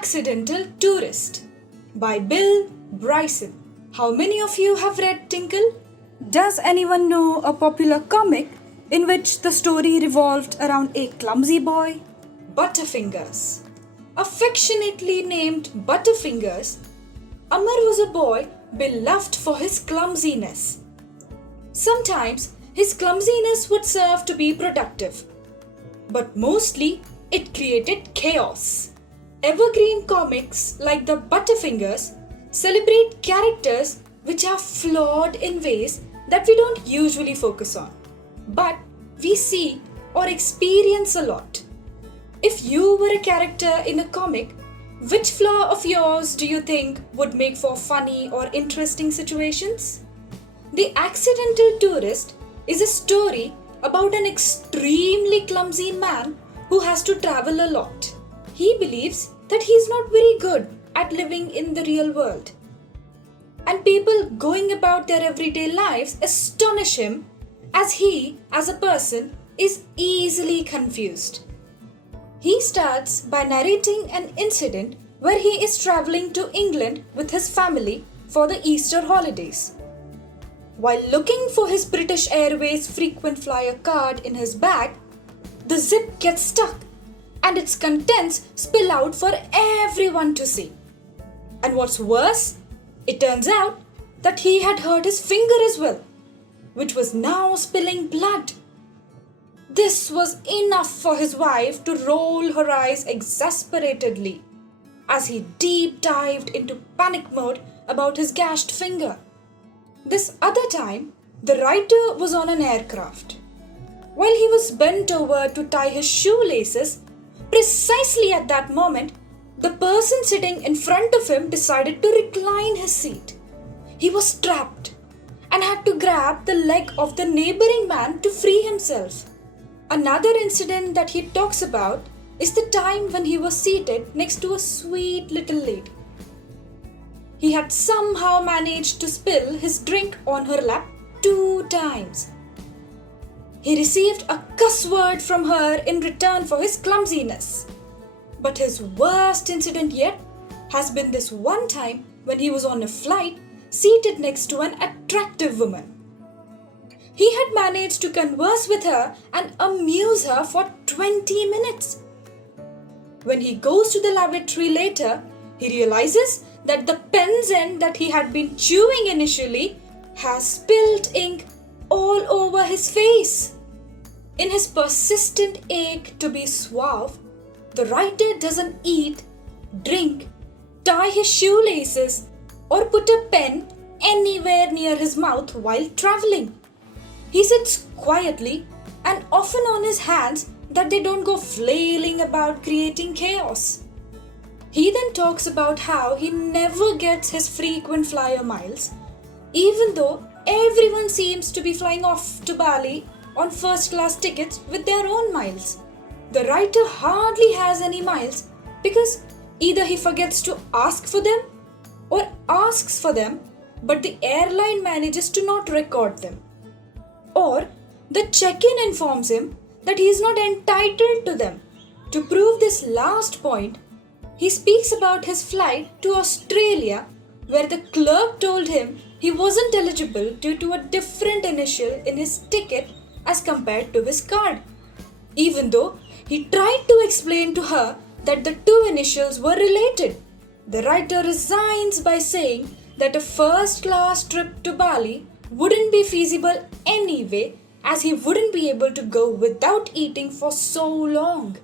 Accidental Tourist by Bill Bryson. How many of you have read Tinkle? Does anyone know a popular comic in which the story revolved around a clumsy boy? Butterfingers. Affectionately named Butterfingers, Amar was a boy beloved for his clumsiness. Sometimes his clumsiness would serve to be productive, but mostly it created chaos. Evergreen comics like the Butterfingers celebrate characters which are flawed in ways that we don't usually focus on, but we see or experience a lot. If you were a character in a comic, which flaw of yours do you think would make for funny or interesting situations? The Accidental Tourist is a story about an extremely clumsy man who has to travel a lot. He believes that he is not very good at living in the real world, and people going about their everyday lives astonish him as he, as a person, is easily confused. He starts by narrating an incident where he is traveling to England with his family for the Easter holidays. While looking for his British Airways frequent flyer card in his bag, the zip gets stuck and its contents spill out for everyone to see. And what's worse, it turns out that he had hurt his finger as well, which was now spilling blood. This was enough for his wife to roll her eyes exasperatedly as he deep dived into panic mode about his gashed finger. This other time, the writer was on an aircraft. While he was bent over to tie his shoelaces, precisely at that moment, the person sitting in front of him decided to recline his seat. He was trapped and had to grab the leg of the neighboring man to free himself. Another incident that he talks about is the time when he was seated next to a sweet little lady. He had somehow managed to spill his drink on her lap 2 times. He received a cuss word from her in return for his clumsiness. But his worst incident yet has been this one time when he was on a flight seated next to an attractive woman. He had managed to converse with her and amuse her for 20 minutes. When he goes to the lavatory later, he realizes that the pen's end that he had been chewing initially has spilled ink all over his face. In his persistent ache to be suave, the writer doesn't eat, drink, tie his shoelaces, or put a pen anywhere near his mouth while traveling. He sits quietly and often on his hands that they don't go flailing about creating chaos. He then talks about how he never gets his frequent flyer miles, even though everyone seems to be flying off to Bali on first-class tickets with their own miles. The writer hardly has any miles because either he forgets to ask for them or asks for them, but the airline manages to not record them. Or the check-in informs him that he is not entitled to them. To prove this last point, he speaks about his flight to Australia, where the clerk told him he wasn't eligible due to a different initial in his ticket as compared to his card, even though he tried to explain to her that the 2 initials were related. The writer resigns by saying that a first-class trip to Bali wouldn't be feasible anyway, as he wouldn't be able to go without eating for so long.